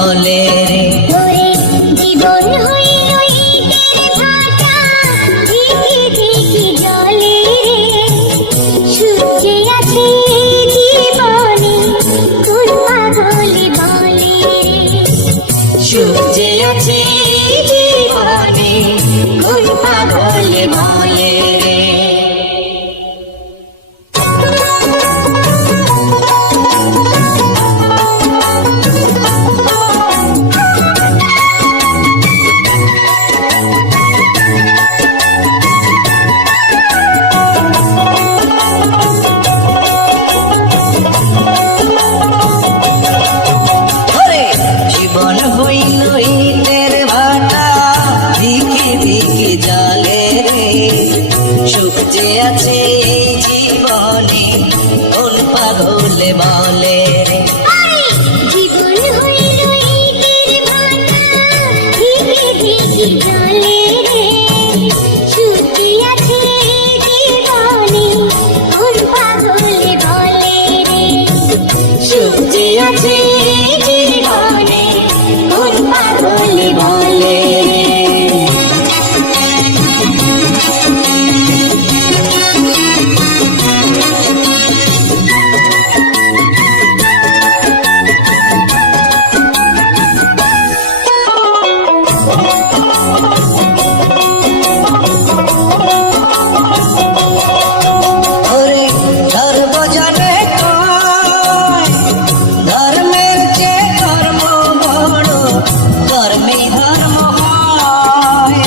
বলে রে। ওরে জীবন হইল ইটের ভাটা, ধিকি ধিকি জলে রে। সূর্যে আছে জীবনে, কোন পাগলে বলে রে। সূর্যে আছে জীবনে, কোন পাগলে বলে রে। জীবন হইল ইটের ভাটা, ধিকি ধিকি জলে রে। সুখ যে আছে এই জীবনে, কোন পাগলে বলে রে। জীবন হইল ইটের ভাটা, ধিকি ধিকি জলে রে। সূর্যে আছে জীবনে, কোন পাগলে বলে রে। সুখ যে আছে জীবনে, কোন পাগলে বলে রে। ওরে সর্বজনে কয়, ধর্মের চেয়ে ধর্ম বড়, কর্মেই ধর্ম হয়।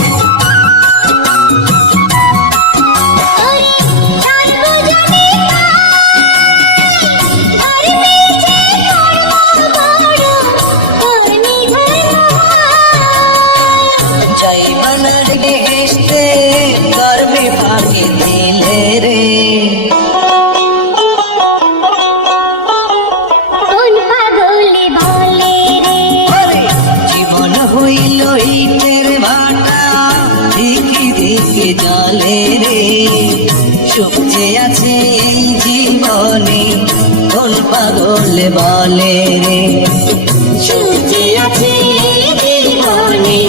ওরে সর্বজনে কয়, ধর্মের চেয়ে ধর্ম বড়, কর্মে ধর্ম হয়। জৈবনের বেহেশতে কর্মে ফাঁকি দিলে রে। কোন পাগলে বলে রে। ওরে জীবন হইল ইটের ভাটা, ধিকি ধিকি জলে রে। সুখ যে আছে এই জীবনে, কোন পাগলে বলে রে। সুখ যে আছে এই জীবনে,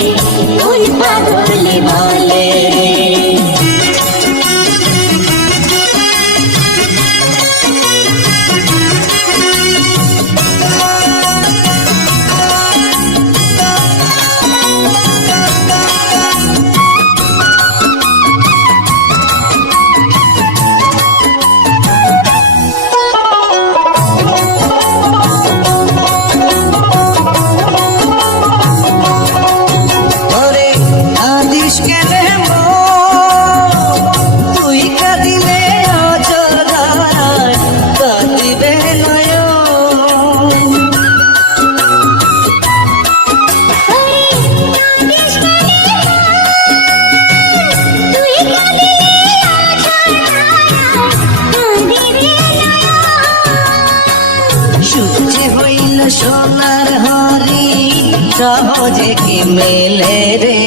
কোন পাগলে বলে রে। ওরে কাঁদিস কেনে মন, তুই কাঁদিলে অঝর ধারায় কাঁদিবে নয়ন। ওরে কাঁদিস কেনে মন, তুই কাঁদিলে অঝর ধারায় কাঁদিবে নয়ন। সুখ যে হইল সোনার হরি, সহজে কি মেলে রে।